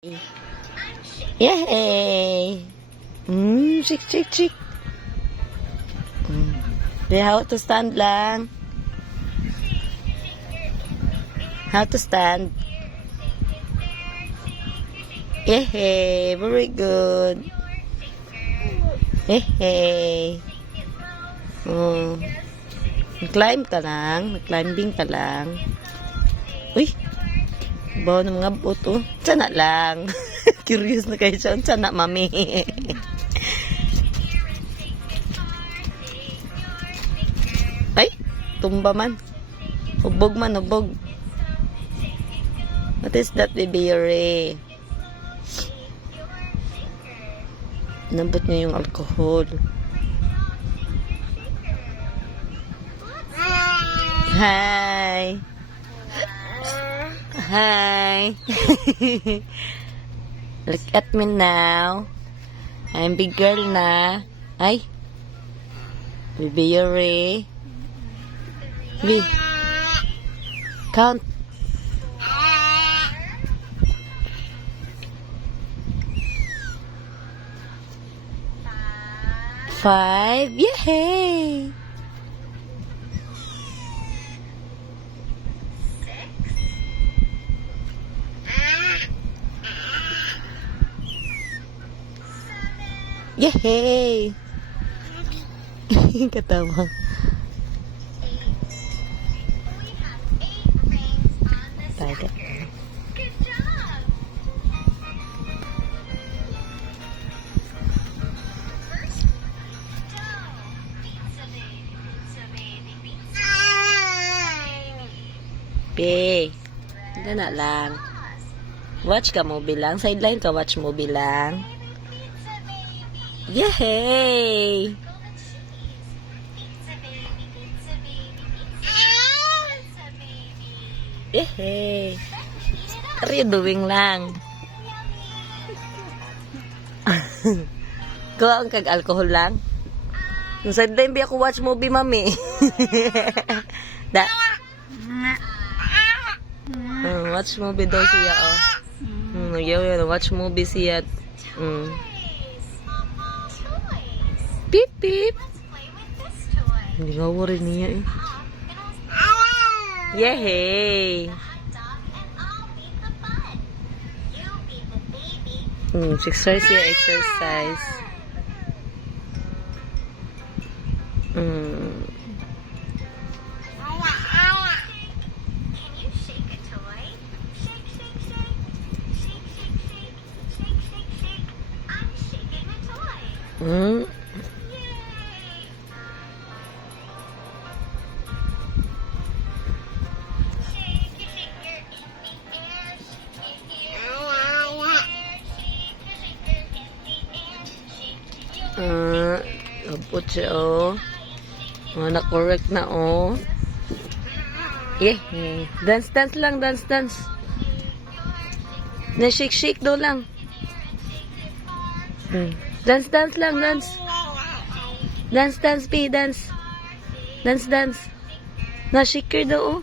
Yay! Chick, chick, chick. How to stand lang? How to stand? Yay! Very good. Yay! Oh. Climb ka lang. Climbing ka lang. Uy! Bawa ng mga buto. Tiyan lang. Curious na kayo siya. Tiyan na, mami. Ay! Tumba man. Hubog man, hubog. What is that, baby Yuri? Nabot niya yung alcohol. Hi! Hi! Look at me now. I'm big girl na. Ay! Baby Yuri. Baby. Count. Five. Yay! Yay! Katawa. Taga. Be. Hindi na lang. Watch ka movie lang. Sideline ka, watch movie lang. Yay! Yay! What are you doing lang? Kuha ang kag-alcohol lang? Yung sideline ba ako watch movie, mami? Watch movie daw siya, oh. Watch movie siya. Beep, beep. Hindi nga worry niya eh. Yay! Exercise ya, exercise. Abot siya, oh. Na-correct na, oh. Yeah. Dance, dance lang, dance, dance. Na-shake, shake daw lang. Dance, dance lang, dance. Dance, dance, P, dance. Dance, dance. Na-shake daw, oh.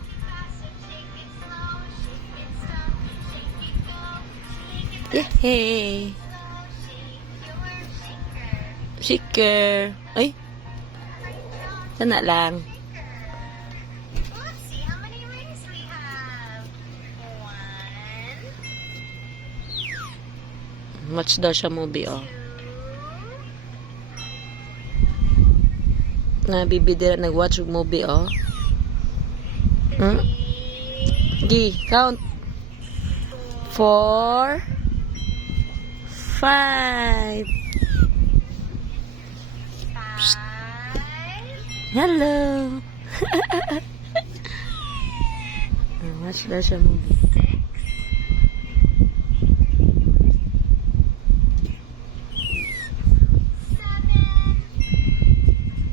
Yeah. Shaker. Ay. Sana lang. Watch daw siya movie, oh. Nabibidira nag-watch movie, oh. Gi, count. 4 5. Hello. Watch daw siya movie.